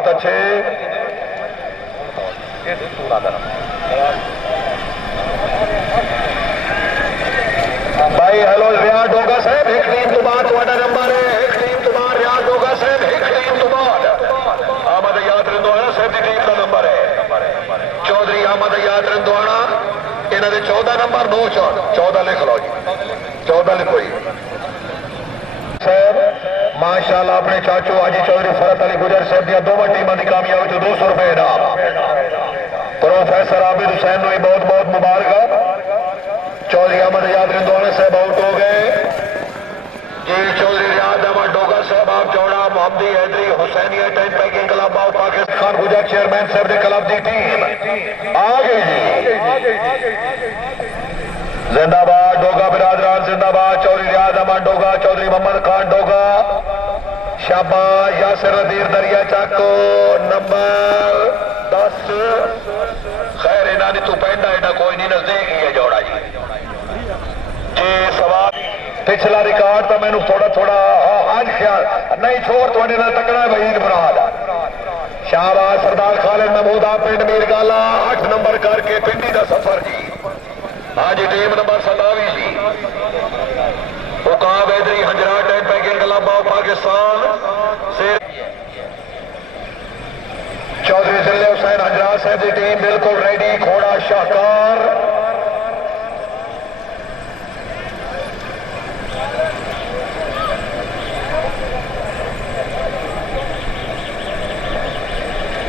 बहुत अच्छे। भाई हेलो रियाज डोगा साहब, एक टीम तो बात वाला नंबर है, एक टीम तुम्हारा रियाज डोगा साहब, एक टीम तुम्हारा अहमद याद रंधवाना साहब की टीम का नंबर है। चौधरी अहमद याद रंधवाना इन्होंने 14 नंबर 9 14 लिख लो जी, 14 लिखो जी साहब। माशाल्लाह अपने चाचू हाजी चौधरी फरत अली गुजर साहब दिया दोवां टीमां दी कामयाबी तो 200 रुपए इनाम। प्रोफेसर आबिद हुसैन को बहुत बहुत मुबारक। चौधरी अहमद याद रंधवाना साहब आउट हो गए जी। चौधरी रियाज अहमद डोगा साहब आप Chaura Mohammadi Haidari Husainiya tent pegging club of Pakistan Gujar chairman साहब के क्लब की टीम आ गई जी। जिंदाबाद डोगा बिरादरान जिंदाबाद। चौधरी रियाज अहमद डोगा, चौधरी मोहम्मद खान डोगा, शाबाश। यासिर नदीर दरिया चाको नंबर 10। खैर इन्हों ने तू पेंडा एडा कोई नहीं, नजदीक ही है जोड़ा जी। सवाल पिछला रिकॉर्ड तो मैंने थोड़ा थोड़ा आज ख्याल नहीं छोड़ थोड़े ना तकड़ा वहीद मुराद। शाहबाज सरदार खालिद महमूद आप पिंड मीरगाला 8 नंबर करके पिंडी का सफर जी। हाँ जी टीम नंबर 27 जी। Uqab Haidari Hazara tent pegging club of Pakistan से चौधरी जिले हुसैन हजरा साहब की टीम बिल्कुल रेडी। घोड़ा शाहकार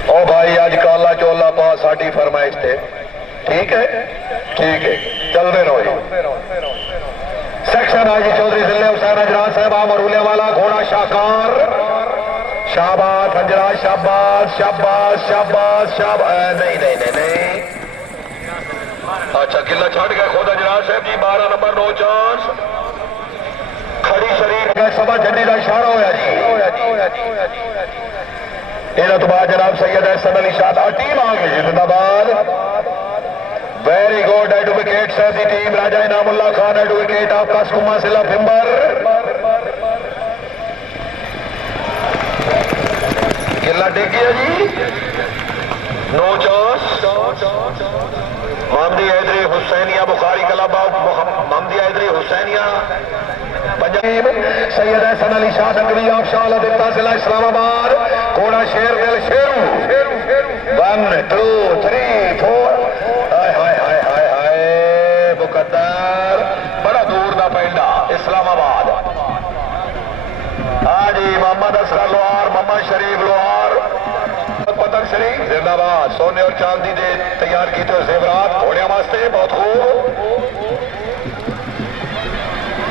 ओ भाई आज काला चोला पा साड़ी फरमाइश थे। ठीक है चलते रहो जी। सेक्शन आज चौधरी जिले हुसैन हजरा साहब मरूले वाला घोड़ा शाहकार। शाबाश हजरा शाबाश शाबाश शाबाश शाबाश। नहीं नहीं नहीं नहीं अच्छा किला छड़ गया खुद हजरा साहब जी। 12 नंबर 9 चांस खड़ी शरीर सभा झंडी का इशारा होया जी। इन्हों तो बाद जनाब सैयद एहसन अली शाह टीम आ गई जिंदाबाद। वेरी गुड एडवोकेट साहब की टीम राजा इनामुल्ला खान एडवोकेट आपका सुकुमा सिला फिम्बर। किला डिग गया जी। 9 chance Mohammadi Haidari Husainiya Bukhari club of Mohammadi Haidari Husainiya Punjab. Syed Ehsan Ali Shah Naqvi of Shah Ditta जिला इस्लामाबाद। घोड़ा शेर दिल शेरू 1 2 3 4 मुकद्दर बड़ा दूर का पेंडा इस्लामाबाद। हाँ जी मोहम्मद असगर लोहार मोहम्मद शरीफ लोहार पतन शरीफ जिंदाबाद। सोने और चांदी दे तैयार किए जेवरात घोड़िया वास्ते बहुत खूब।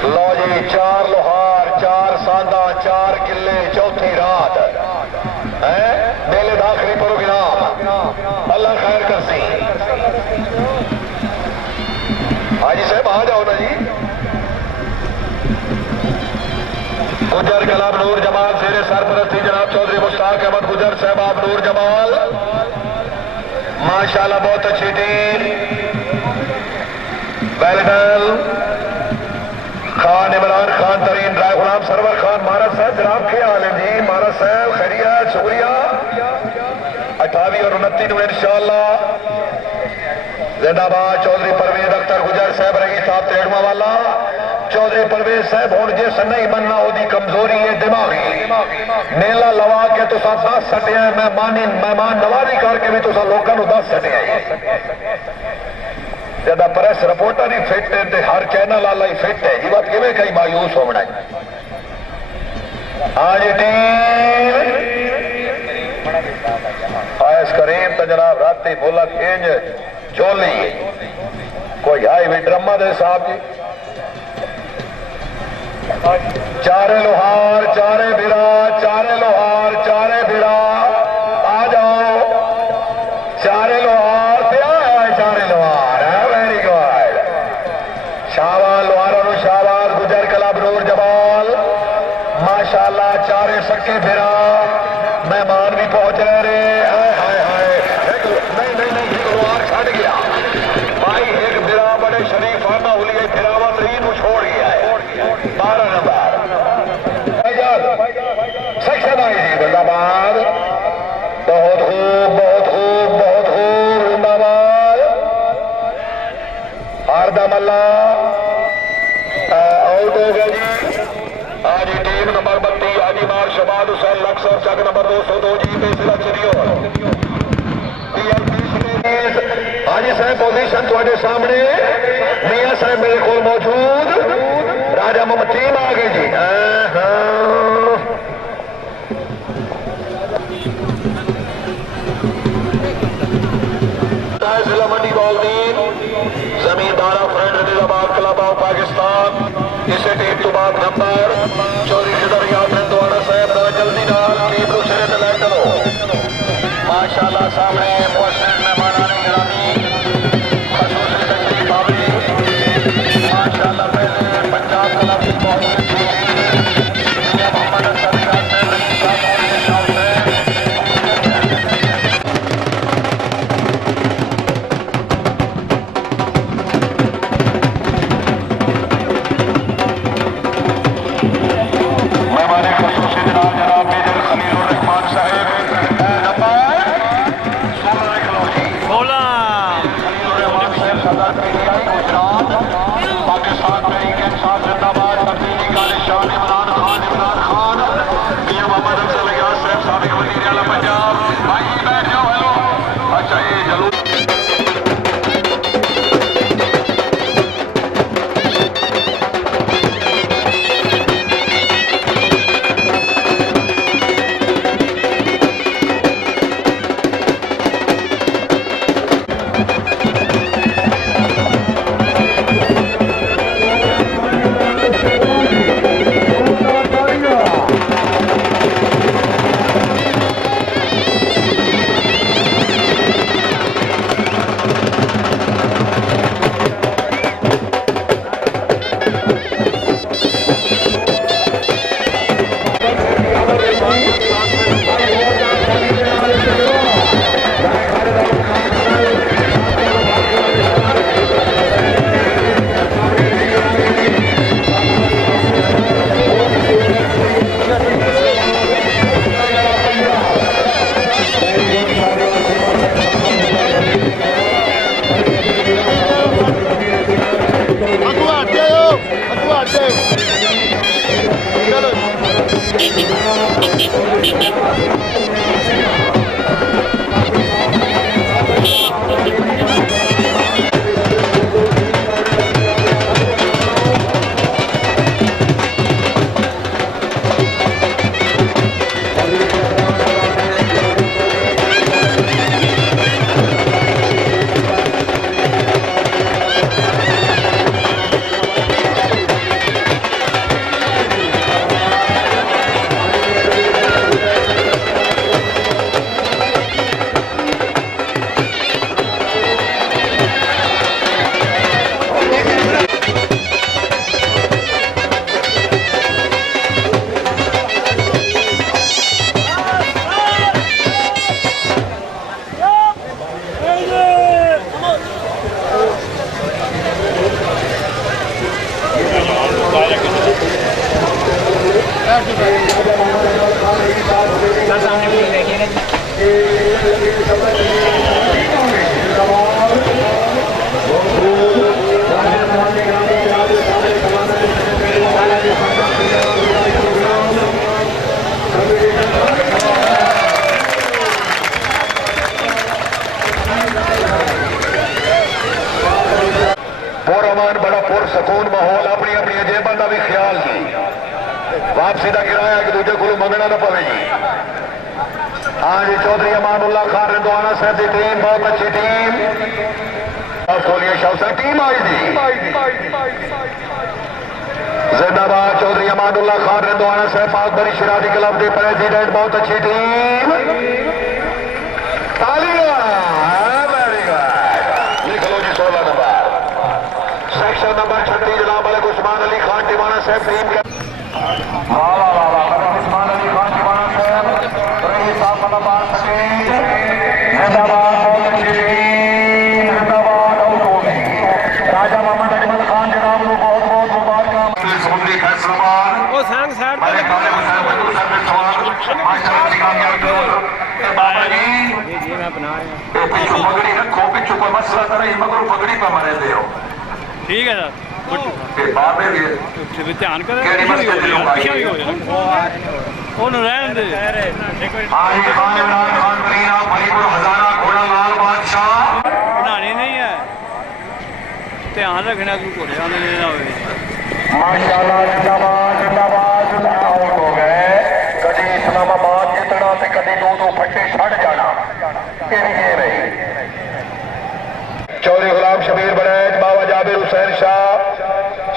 लो जी 4 लोहार 4 सांदा 4 किले चौथी रात है मेले दाखिली प्रोग्राम अल्लाह खैर कर सी। हाजी साहब आ जाओ ना जी। गुजर कलाम नूर जमाल शेरे सरपरस्ती जनाब चौधरी मुश्ताक अहमद गुजर साहब आप नूर जमाल माशाल्लाह बहुत अच्छी टीम। वेलडन खान इमरान खान तरीन राय गुलाम सरवर खान महाराज साहब जनाब क्या हाल है जी। महाराज साहब खैरियत शुक्रिया। 28 और 29 में इंशाअल्लाह जिंदाबाद। चौधरी परवेज अख्तर गुजर साहब रही साहब तेड़वा वाला। चौधरी परवेज साहब हूं जिस नहीं बनना ओदी कमजोरी है दिमागी। मेला लवा के तुसा 10 सटिया मेहमान नवाजी करके भी तुसा लोगों को 10 सटिया। ज्यादा प्रेस रिपोर्टर ही फिट है हर चैनल वाला ही फिट है। ये बात किमें कई मायूस होना है। आज टीम आयस करीम तो जनाब राती मुलक इंज चोली कोई आई भी ड्रामा दे साहब जी। चारे लोहार चारे बिरा चारे लोहार चारे बिरा आ जाओ। चारे लोहार चारे लोहार है वेरी गुड। शाहबाज लोहार शाहबाज गुजर क्लब नूर जमाल माशाल्लाह। चारे सके बिरा मेहमान भी पहुंच रहे। शरीफाना उलिया फिरावा तरीन छोड़ गया है। 12 नंबर वादा मल्ला आउट हो गया जी। आज टीम नंबर 32 हाजी मार शबाद हुसैन लक्स और जग नंबर 202 जी बेसिला चरियो हाजी साहब पोजीशन थोड़े सामने मियां साहब मेरे को मौजूद राजा मोहम्मद टीम आ गई जी। जिला Mandi Bahauddin Zamindara friend Nizamabad club of Pakistan इसे टीम तो बाद नंबर चौधरी शिदर यात्रा द्वारा साहब जल्दी नाल टीम को सिरे ते लै चलो माशाल्लाह। सामने प्रेसिडेंट मेहमान आने गिरामी खसूसी तशरीफ आवरी माशाल्लाह पहले पंजाब क्लब की बहुत मोहम्मद असद साहब पाकिस्तान में इंसान जिंदाबाद तब्दीली का निशान इमरान खान मियां मोहम्मद अफजल गयास साहब साबिक वजीर आला पंजाब भाई बैठ जाओ। हेलो अच्छा ये जरूर सुकून माहौल अपनी अपनी जेबन का भी ख्याल जी वापसी का किराया एक दूजे को मंगना ना पवे जी। हाँ जी चौधरी अमानुल्लाह खान रिंदवाना साहब की टीम बहुत अच्छी टीम खोलिए शौसा टीम आई जी जिंदाबाद। चौधरी अमानुल्लाह खान रिंदवाना साहब पाक बरी शरादी क्लब के प्रेसिडेंट बहुत अच्छी टीम तालियां वेरी गुड। लिख लो जी 16 नंबर सेक्शन नंबर 36 जनाब मलिक उस्मान अली खान टिवाना साहब टीम के उस्मान अली खान टिवाना साहब रही साहब मतलब सके जिंदाबाद बहुत अच्छी टीम जिंदाबाद राजा मोहम्मद अजमल खान जनाब को बहुत बहुत मुबारक समुद्री फैसलाबाद ओ संग साइड पे बाबा जी मैं बना रहा हूं पगड़ी रखो पिछू कोई मसला करे मगर पगड़ी पे मारे दे हो ठीक है सर ਤੇ ਬਾਬੇ ਦੇ ਤੇ ਧਿਆਨ ਕਰ ਪਿੱਛੇ ਵੀ ਹੋ ਜਾਣਾ ਉਹਨੂੰ ਰਹਿਣ ਦੇ ਆਹੀ ਖਾਨ ਇਮਰਾਨ ਖਾਨ ਮਰੀਨਾ ਮਰੀਪੁਰ ਹਜ਼ਾਰਾ ਘੋੜਾ ਲਾਲ ਬਾਦਸ਼ਾਹ ਬਣਾਣੀ ਨਹੀਂ ਹੈ ਧਿਆਨ ਰੱਖਣਾ ਤੂੰ ਘੋੜਿਆਂ ਦੇ ਨਾ ਹੋਵੇ माशाल्लाह जिंदाबाद जिंदाबाद आउट हो गए कभी इस्लामाबाद जितना ते कभी दो फट्टे छड़ जाना तेरी गेम है चौधरी गुलाम शबीर बनैज बाबा जाबिर हुसैन शाह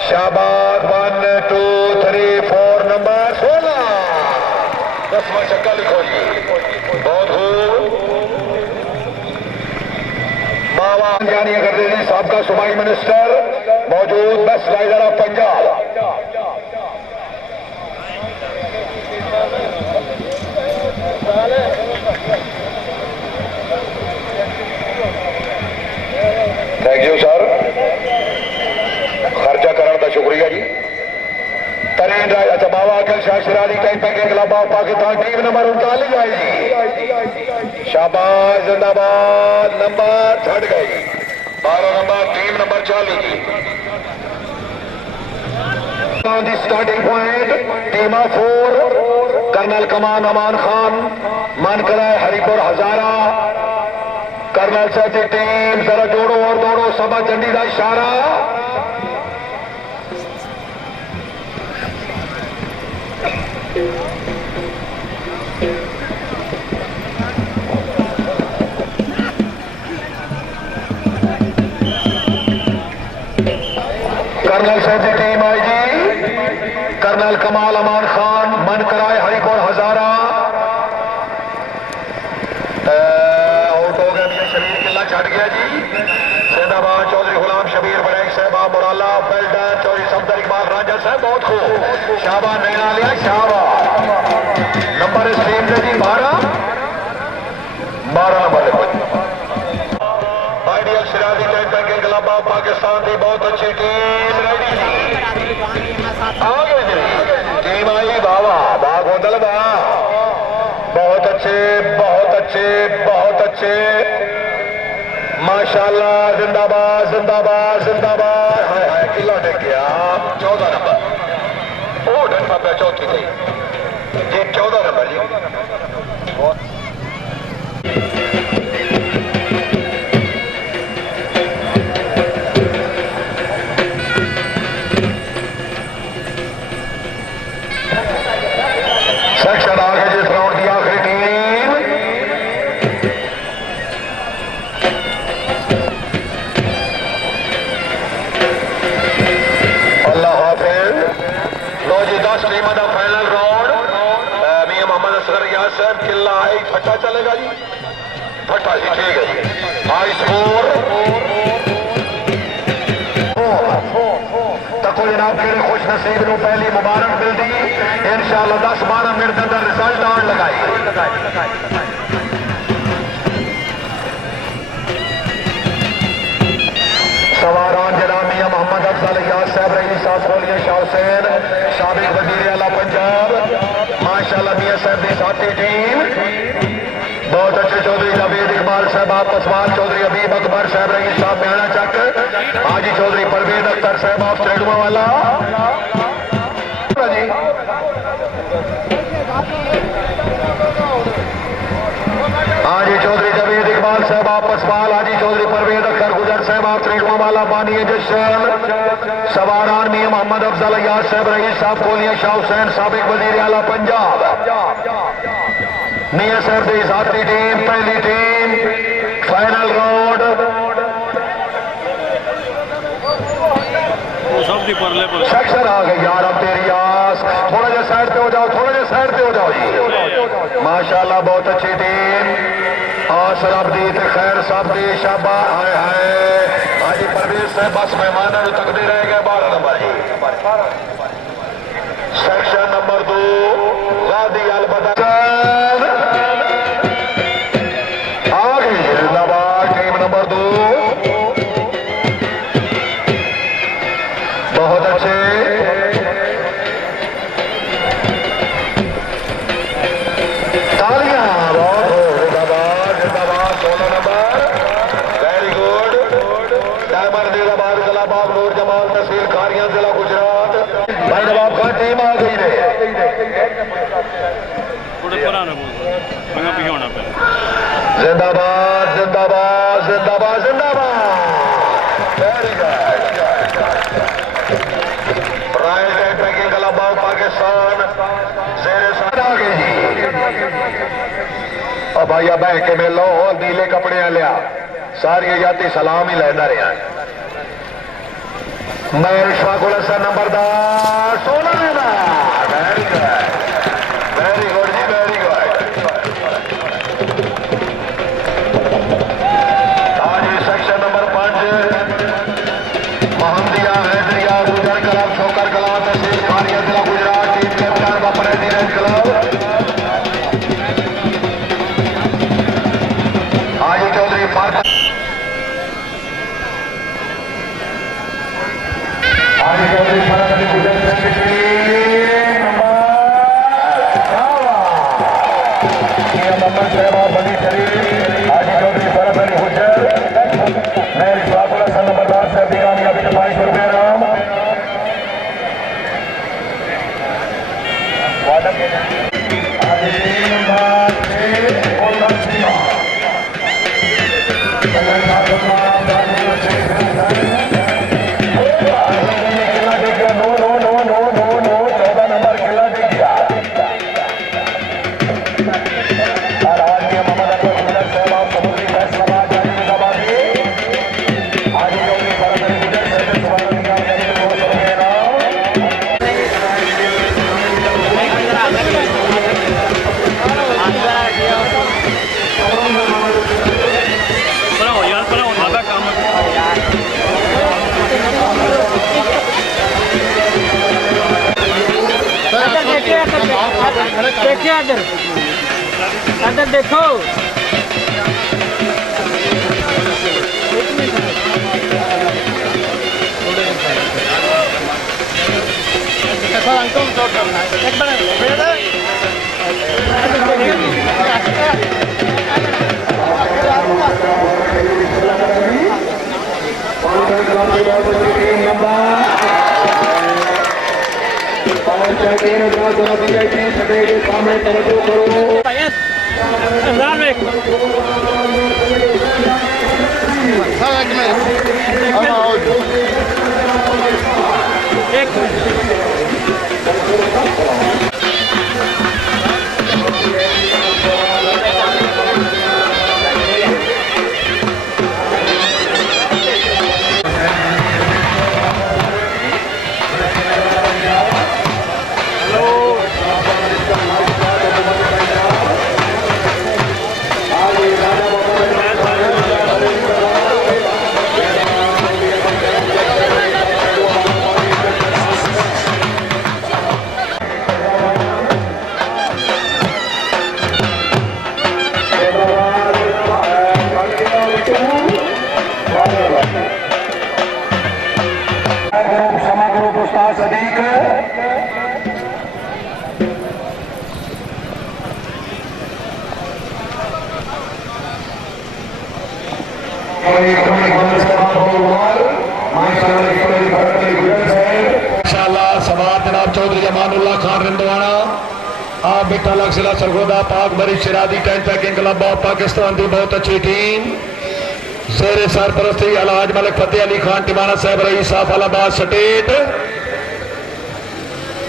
शाहबाद 1 2 3 4 नंबर 16 10वां छक्का लिखो जी बहुत खूब बाबा जानिया करते जी साहब का सूबाई मिनिस्टर मौजूद best rider of Punjab thank you sir खर्चा करने का शुक्रिया जी तरीन राज अच्छा बाबा अकल शाह शिरानी कहीं pegging club of Pakistan team number 39 आई जी शाबाश जिंदाबाद नंबर छट गई 12 नंबर टीम नंबर 40 जी on the starting point team of 4 colonel Kaman Aman Khan Mankara Haripur Hazara colonel साहब की टीम जरा जोड़ो और दौड़ो सभा चंडी का इशारा कर्नल साहब की टीम आई जी कर्नल कमाल अमान खान मन कराए हरिपुर हजारा आउट हो गया मियां शबीर किला छट गया जी जिंदाबाद चौधरी गुलाम शबीर बनैज साहब मुराला बेल्डन चौधरी सफदर इकबाल राजा साहब बहुत खूब शाहबाज नैना लिया शाहबाज नंबर इस टीम से जी 12 number ideal Siraji camping club of Pakistan की बहुत अच्छी टीम रेडी टीम आई बाबा बाग होटल बहुत अच्छे माशाल्लाह जिंदाबाद जिंदाबाद जिंदाबाद हाय हाय किला टेक गया 14 नंबर ओ डन पे चौथी गई जी 14 नंबर जी सेक्शन आ गए जिस राउंड की आखिरी टीम अल्लाह हाफिज लो जी 10 टीम का फाइनल राउंड मियां मोहम्मद असगर याद साहब किला आई फट्टा चलेगा जी फट्टा जी ठीक है जी हाई स्कोर तको जनाब के खुश नसीब को पहली मुबारक मिलती इंशाअल्लाह 10-12 मिनट के अंदर रिजल्ट आने लगाई सवारान जनाब मियां मोहम्मद अफजल याद साहब रईस साहब खोलिया शाह हुसैन साबिक वजीर आला पंजाब माशाअल्लाह मियां साहब की साथी टीम बहुत अच्छे चौधरी जावेद इकबाल साहब पसवान चौधरी अबीब अकबर साहब रईस साहब म्याना चक हाजी चौधरी परवेज अख्तर साहब ऑफ स्टेडुआ वाला जी हाजी चौधरी जावेद इकबाल साहब आप पसवाल हाजी चौधरी परवेज अख्तर गुजर साहब आप स्टेडुआ वाला बानी जश्न सवारान मियां मोहम्मद अफजल याद साहब रईस साहब कोलिया शाह हुसैन साबिक वजीर आला पंजाब मियां साहब की साथी टीम पहली टीम फाइनल राउंड सेक्शन आ गई यार अब तेरी आस थोड़ा जा साइड पे हो जाओ थोड़ा जा साइड पे हो जाओ जी माशाल्लाह बहुत अच्छी टीम आस रब दी ते खैर सब दी शाबा हाय हाय हाजी परवेज साहब बस मेहमानों तकते रह गए 12 नंबर जी सेक्शन नंबर 2 गादी अल बदन आ गई जिंदाबाद टीम नंबर 2 बहुत अच्छे तालियां बहुत जिंदाबाद जिंदाबाद 16 नंबर वेरी गुड डायमंड जिंदाबाद कलाबाग नूर जमा भाई नवाब खान टीम आ गई रे थोड़े पुराने बोल मैं भी होना पहले जिंदाबाद जिंदाबाद जिंदाबाद जिंदाबाद very good right packing club of Pakistan शेर आ गई जी और भाई बह के मिलो नीले कपड़े लिया सारी जाति सलाम ही लेना रहा मैं इशफाकुल हसन नंबरदार 16 वेरी गुड जी वेरी गुड आज सेक्शन नंबर 5 मोहम्मदिया हैदरिया गुजर क्लब छोकर क्लब तहसील खानिया जिला गुजरात टीम कैप्टन व प्रेसिडेंट क्लब आज चौधरी पार्क देखिए अंदर देखो सामने तवज्जो करो चौधरी अमानुल्लाह खान रिंदवाना आप बिट्टा लग जिला Sargodha Pak Bari Shiradi tent pegging club of Pakistan की बहुत अच्छी टीम शेर सरपरस्ती अलहाज मलिक फतेह अली खान टिमाना साहब रईस साफालाबाद स्टेट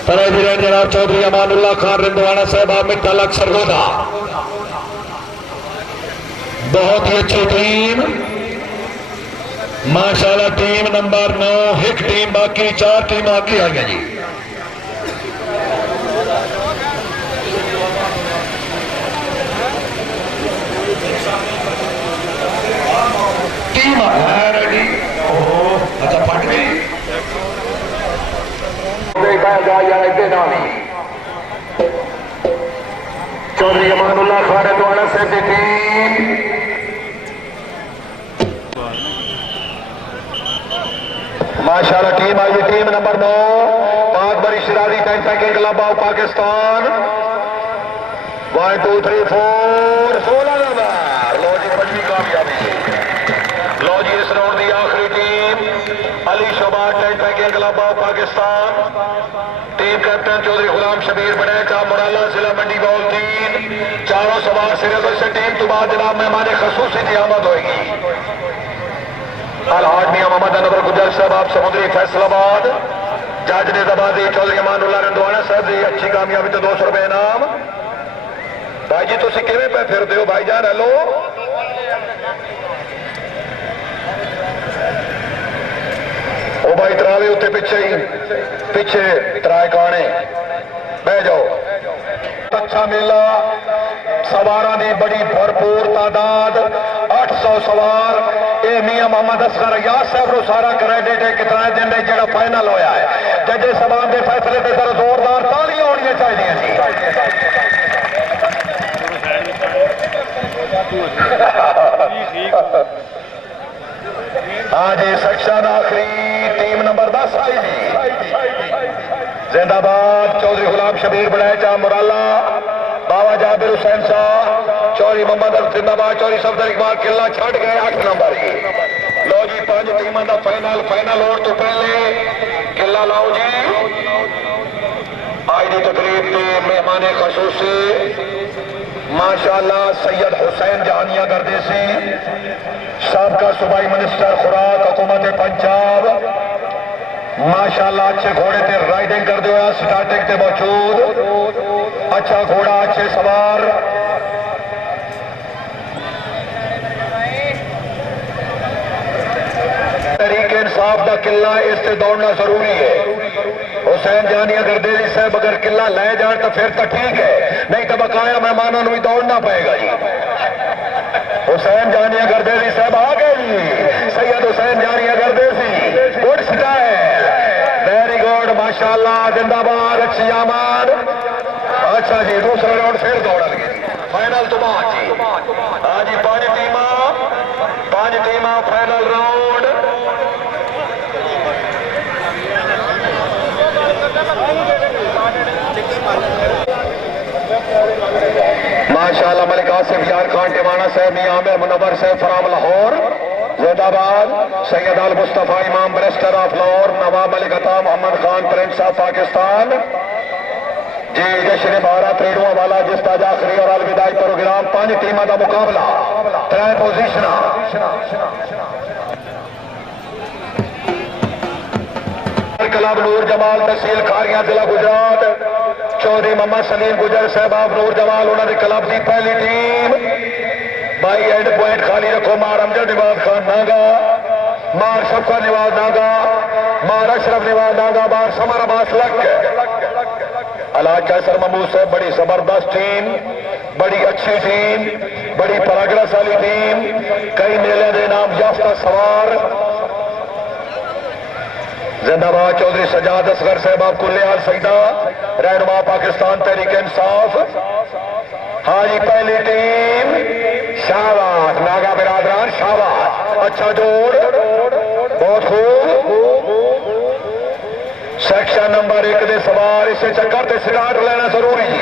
प्रेसिडेंट जनाब चौधरी अमानुल्लाह खान रिंदवाना साहब आप बिट्टा लग सरगोदा बहुत ही अच्छी टीम माशाल्लाह टीम नंबर 9 एक टीम बाकी 4 टीम आगे आई है जी टीम रेडी अच्छा फट गई चौधरी अमानुल्लाह खान रिंदवाना साहब की टीम माशाल्लाह team I team number 9 Pak Bari Shiradi tent pegging club of Pakistan 1 2 3 4 16 number लो जी बड़ी कामयाबी लो जी इस राउंड की आखिरी team Ali Shobaz tent pegging Janiya club of Pakistan. Team captain Chaudhry Ghulam Shabbir Banecha Murala जिला मंडी बॉल 3। चारों सवार श्रीनगर से टीम तो बाद जनाब मेहमान खसूसी की आमद होगी। अलहाज मियां मोहम्मद अनवर गुजर साहब आप समुद्री फैसलाबाद। जज निजाबादी चौधरी अमानुल्लाह रंधवाना साहब जी अच्छी कामयाबी तो 200 रुपए इनाम। भाई जी तुम किवें पे फिरते हो भाईजान? हेलो ओ भाई तरावे उत्ते पिछे ही पिछे तराए काने बह जाओ। अच्छा मेला सवारां दी बड़ी भरपूर तादाद 800 सवार। ये मियां मोहम्मद असगर अयाज साहब नु सारा क्रेडिट है कितना दिन में जेड़ा फाइनल होया है। जजे सबान के फैसले ते जरा जोरदार तालियां होनी चाहिए जी। हाँ जी सेक्शन आखिरी टीम नंबर 10 आई जी। जिंदाबाद चौधरी गुलाम शबीर बड़ैचा मुराला बाबा जाबिर हुसैन शाह चौधरी मोहम्मद अल जिंदाबाद चौधरी सफदर इकबाल किला छड़ गए 8 नंबर ही। लो जी 5 टीमों का फाइनल और तो पहले किला लाओ जी। आज की तकरीब के मेहमान खसूसी माशाअल्लाह सैयद हुसैन जहानिया गर्देसी साबका सूबाई मिनिस्टर खुराक हुकूमत पंजाब माशाअल्लाह अच्छे घोड़े ते राइडिंग करते हुए स्टार्टिंग ते मौजूद। अच्छा घोड़ा अच्छे सवार। तरीके इंसाफ का किला इससे दौड़ना जरूरी है। हुसैन जानिया गर्देसी साहब अगर किला ले जाए तो फिर तो ठीक है, नहीं तो बकाया मेहमानों भी दौड़ना पड़ेगा जी। हुसैन जानिया गर्देसी साहब आ गए जी। सैयद हुसैन जानिया गर्देसी गुड स्टाइल वेरी गुड माशाअल्लाह जिंदाबाद अच्छी आमाद। अच्छा जी दूसरा राउंड फिर दौड़ लगे फाइनल तो बाद जी। हाँ जी 5 टीम फाइनल राउंड। माशाअल्लाह मलिक आसिफ यार खान टिवाना साहब मियां आमिर मुनव्वर साहब फराम लाहौर जिंदाबाद। सैयद अल मुस्तफा इमाम बैरिस्टर ऑफ लाहौर नवाब मलिक अता मोहम्मद खान प्रिंस ऑफ पाकिस्तान जी। जश्न भारत रेडुआ वाला जिस ताज आखिरी और अलविदाई प्रोग्राम 5 टीमों का मुकाबला 3 पोजिशन। क्लब नूर जमाल तहसील खारियां जिला गुजरात चौधरी मोहम्मद सलीम गुजर साहब नूर जमाल उन्होंने क्लब की पहली टीम। भाई एंड पॉइंट खाली रखो। मार अमजद निवाज खान नागा, मार शफकत निवाज नागा, मार अशरफ निवाज नागा, मार समर अब्बास लक। अलाज कैसर महमूद साहब बड़ी जबरदस्त टीम, बड़ी अच्छी टीम, बड़ी पराग्रस वाली टीम, कई मेले के नाम याफ्ता सवार। जिंदाबाद चौधरी सजाद असगर साहब आप कुल्लेहाल सईदा रहनुमा पाकिस्तान तहरीक इंसाफ। हाँ जी पहली टीम शाबाश नागा बिरादरान शाबाश अच्छा जोड़ बहुत खूब। सेक्शन नंबर 1 के सवार इसे चक्कर से स्टार्ट लेना जरूरी जी।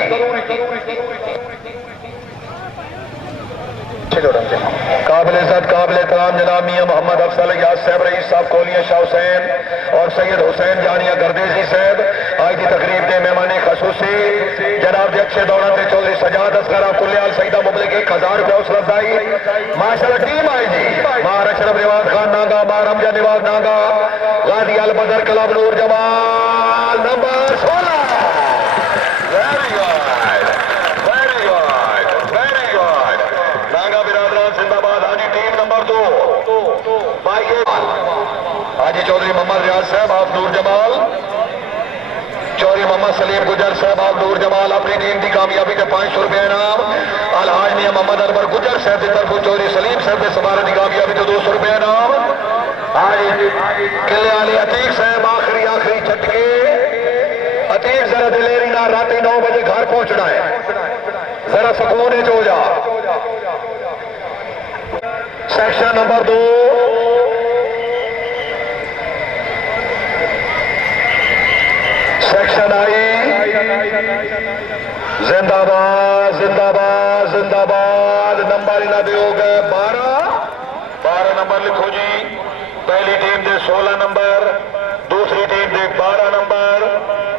काबिल इज्जत काबिल एहतराम जनाब मियां मोहम्मद अफसल याद साहब रईस साहब कोलिया शाह हुसैन और सैयद हुसैन जानिया गर्देसी साहब आज की तकरीब के मेहमान खसूसी जनाब के अच्छे दौरान से चौधरी सजाद असगर कुल्लेहाल सईदा मुबलिक 1000 रुपये हौसला अफजाई। माशाअल्लाह टीम आई जी। मार अशरफ निवाज खान नागा, मार अमजद निवाज नागा, गाजी अल बदर क्लब नूर जमाल नंबर 16। हाजी चौधरी मोहम्मद रियाज साहब आप नूर जमाल चौधरी मोहम्मद सलीम गुजर साहब आप नूर जमाल अपनी टीम की कामयाबी के 500 रुपये इनाम। अलहाज मियां मोहम्मद अनवर गुजर साहब की तरफ चौधरी सलीम साहब के सवार की कामयाबी तो 200 रुपये इनाम। हाजी किले वाले अतीक साहब आखिरी झटके। अतीक जरा दिलेरी ना रात 9 बजे घर पहुंचना है, जरा सुकून हो जा। सेक्शन नंबर 2 सेक्शन आई जिंदाबाद जिंदाबाद जिंदाबाद। नंबर इन्हें दियो गए 12 नंबर लिखो जी। पहली टीम के 16 नंबर, दूसरी दूसरी team they 12 number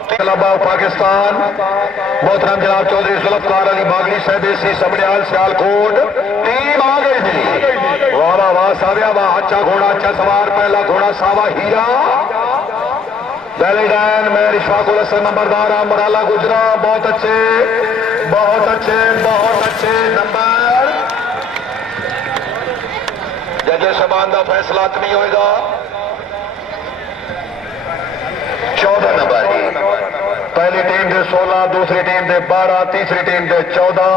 club of Pakistan मोहतरम जनाब चौधरी जुल्फकार अली बागड़ी साहब एसी सबड़ियाल सियालकोट टीम आ गई थी। वाह वाह वाह साविया वाह, अच्छा घोड़ा अच्छा सवार, पहला घोड़ा सावा हीरा वैलिडैन में रिशफाकुल हसन नंबरदार मराला गुजरा, बहुत अच्छे बहुत अच्छे बहुत अच्छे नंबर। जजे शबान का फैसला नहीं होगा। 14 नंबर जी, पहली टीम दे 16, दूसरी टीम दे 12, तीसरी टीम दे 14।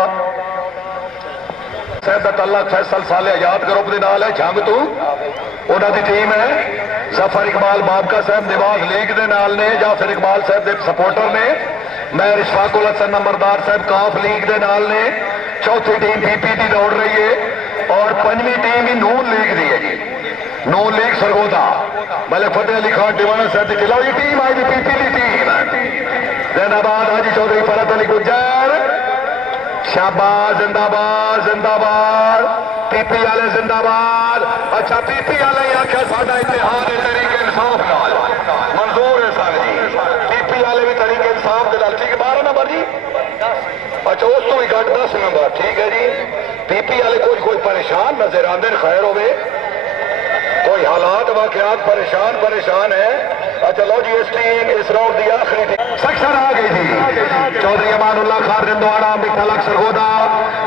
सैयद तल्लक फैसल साले आजाद ग्रुप के नाल है जंग तू उन्होंने टीम है। जफर इकबाल बाबका साहब निवाज लीग के नाल ने, जाफर इकबाल साहब के सपोर्टर ने। मैं रिशफाकुल हसन नंबरदार साहब काफ लीग के नाल ने। चौथी टीम पीपीटी दौड़ रही है और पंजवीं टीम ही नून लीग दी है जी, नून लीग सरगोदा मलिक फतेह अली खान दीवाना साहब की खिलाड़ी टीम आई जी पीपीटी टीम जैनाबाद हाजी चौधरी फरत अली गुज्जर शाबाश जिंदाबाद जिंदाबाद पीपी वाले जिंदाबाद। अच्छा पीपी वाले आख्या साडा इतिहाद है तरीके इंसाफ नाल मंजूर है सर जी, पीपी वाले भी तरीके इंसाफ के नाल ठीक है। 12 नंबर जी, अच्छा उस तो भी घट 10 नंबर ठीक है जी। पीपी वाले कोई परेशान नजर आते खैर होवे, कोई हालात वाकयात परेशान है। अच्छा लो जी इस टीम इस राउंड की आखिरी सेक्शन आ गई थी। चौधरी अमानुल्लाह खान रिंदवाड़ा मिठा luck Sargodha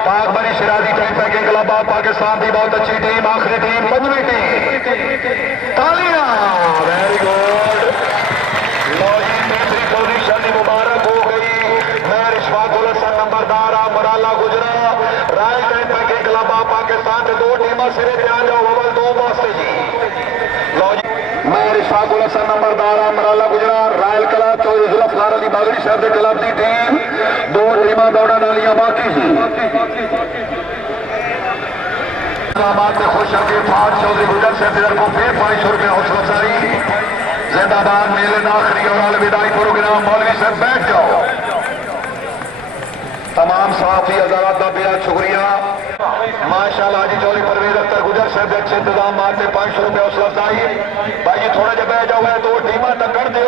Pak Bari Shiraji tent pegging club of Pakistan की बहुत अच्छी टीम, आखिरी टीम पंजवीं टीम तालियां वेरी गुड। लो जी तीसरी पोजीशन की मुबारक हो गई। मैं रिशफाकुल हसन नंबरदार Marala Gujra Rai tent pegging club of Pakistan के 2 टीम सिरे पे आ जाओ अव्वल 2 वास्ते जी। लो जी मैं रिशफाकुल हसन नंबरदार मराला गुजरा रायल क्लब चौधरी जुल्फकार अली बागड़ी साहब के क्लब की टीम 2 टीमां दौड़न वालियां बाकी जी। इस्लामाबाद में खुश होकर फाज चौधरी गुजर साहब को फिर 500 रुपये हौसला अफजाई। जिंदाबाद मेले का आखिरी और अलविदाई प्रोग्राम मौलवी साहब बैठ जाओ। तमाम सहाफी हजरात का बेहद शुक्रिया माशाअल्लाह। हाजी चौधरी परवेज अख्तर गुजर साहब अच्छे इंतजाम में 500 रुपये हौसला अफजाई। भाई जी थोड़ा जहा बह जाओ, 2 टीमां टक्कर दो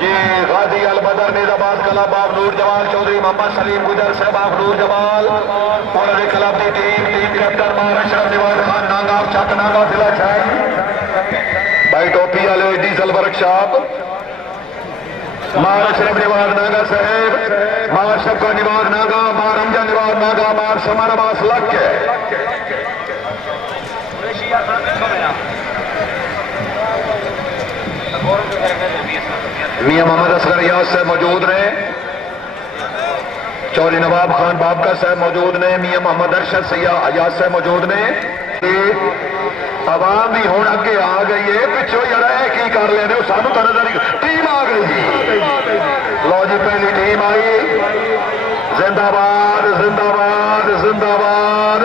जी। गाजी अल बदर निजाबाद क्लब ऑफ नूर जमाल चौधरी मोहम्मद सलीम गुजर साहब ऑफ नूर जमाल उन्होंने क्लब की टीम कैप्टन मार अशरफ निवाज खान नागा चक नागा जिला छाई भाई टोपी वाले डीजल वर्कशॉप मार अशरफ निवाज नागा साहेब मार शबका निवाज नागा मार रमजा निवाज नागा मार समर अब्बास लग के मियां मोहम्मद असगर रियाज साहब मौजूद ने। चौधरी नवाब खान बाबका साहब मौजूद ने। मियां मोहम्मद अरशद सैयद अयाज साहब मौजूद ने। आवाम भी हुण अगे आ गई है, पिछो जरा की कर लेने सानू तो नजर टीम आ गई जी। लो जी पहली टीम आई जिंदाबाद जिंदाबाद जिंदाबाद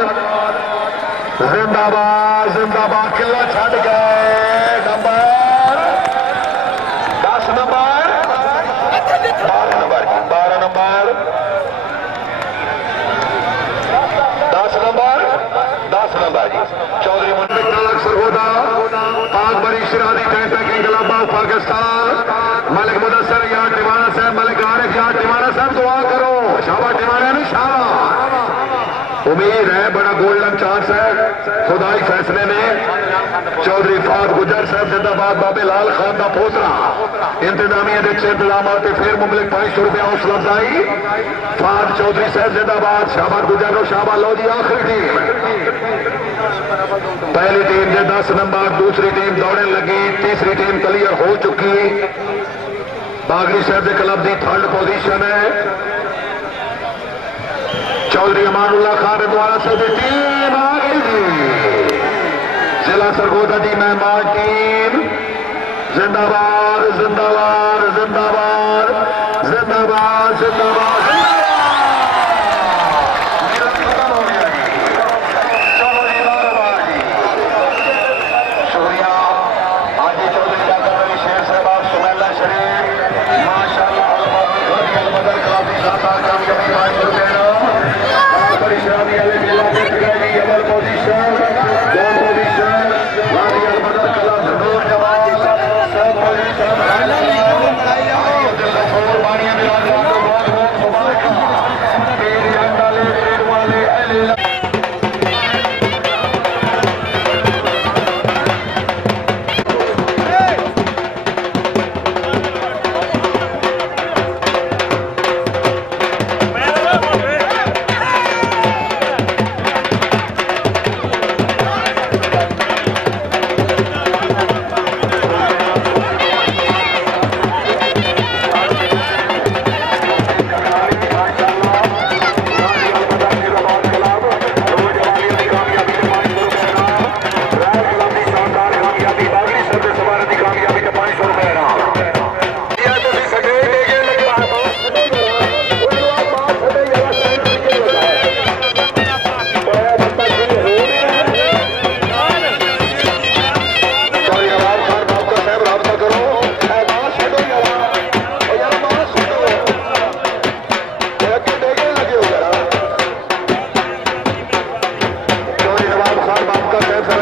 जिंदाबाद जिंदाबाद किला छड़ गए number 10 number 12 number 12 number 10 number 10 number जी। Chaudhry Mundak Sargodha Pak Bari Shiraji tent pegging club of Pakistan Malik Mudassar Yar Tiwana साहब मलिक आरिफ यार टिवाना साहब दुआ करो शाबा टिवाना नहीं शाबा। उम्मीद है बड़ा गोल्डन चांस है खुदाई फैसले में। चौधरी फाद गुजर साहब जिंदाबाद बाबे लाल खान का पोतरा इंतजामिया के अच्छे इंतजाम फिर मुमलिक 500 रुपया हौसला अफजाई। फाद चौधरी साहब जिंदाबाद शाबाद गुजर रो शाबा। लो जी आखिरी टीम पहली टीम के 10 नंबर, दूसरी टीम दौड़ने लगी, तीसरी टीम क्लियर हो चुकी। बागड़ी साहब के क्लब की 3rd पोजीशन है। चौधरी अमानुल्लाह खान रिंदवाड़ा साहब की टीम आ गई जी। जिला सरगोदा की मेहमान टीम जिंदाबाद जिंदाबाद जिंदाबाद जिंदाबाद जिंदाबाद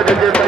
विजेता